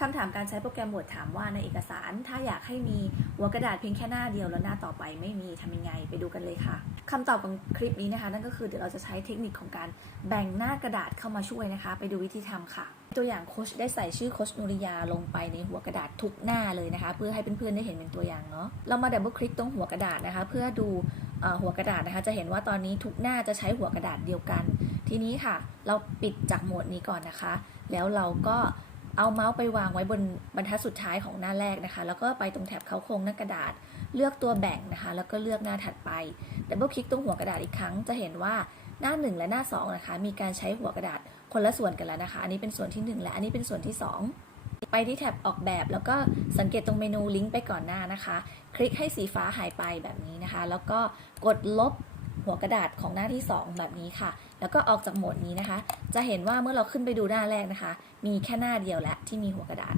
คำถามการใช้โปรแกรม Word ถามว่าในเอกสาร ถ้าอยากให้มีหัวกระดาษเพียงแค่หน้าเดียวแล้วหน้าต่อไปไม่มีทำยังไงไปดูกันเลยค่ะคำตอบของคลิปนี้นะคะ นั่นก็คือเดี๋ยวเราจะใช้เทคนิคของการแบ่งหน้ากระดาษเข้ามาช่วยนะคะ ไปดูวิธีทำค่ะ ตัวอย่างโคชได้ใส่ชื่อโคชนุริยาลงไปในหัวกระดาษทุกหน้าเลยนะคะ เพื่อให้เพื่อนๆได้เห็นเป็นตัวอย่างเนาะเรามาดับเบิลคลิกตรงหัวกระดาษนะคะ เพื่อดูหัวกระดาษนะคะ จะเห็นว่าตอนนี้ทุกหน้าจะใช้หัวกระดาษเดียวกัน ทีนี้ค่ะ เราปิดจากโหมดนี้ก่อนนะคะ แล้วเราก็ เอาเมาส์ไปวางไว้บนบรรทัดสุดท้ายของหน้าแรกนะคะ แล้วก็ไปตรงแถบเขาโครงหน้ากระดาษ เลือกตัวแบ่งนะคะ แล้วก็เลือกหน้าถัดไปดับเบิลคลิกตรงหัวกระดาษอีกครั้งจะเห็นว่าหน้า 1 และหน้า2นะคะมีการใช้หัวกระดาษคนละส่วนกันแล้วนะคะ อันนี้เป็นส่วนที่ 1 และอันนี้เป็นส่วนที่ 2 ไปที่แท็บออกแบบแล้วก็สังเกตตรงเมนูลิงก์ไปก่อนหน้านะคะ คลิกให้สีฟ้าหายไปแบบนี้นะคะ แล้วก็กดลบ หัวกระดาษของหน้าที่ 2 แบบนี้ค่ะ แล้วก็ออกจากโหมดนี้นะคะ จะเห็นว่าเมื่อเราขึ้นไปดูหน้าแรกนะคะ มีแค่หน้าเดียวและที่มีหัวกระดาษ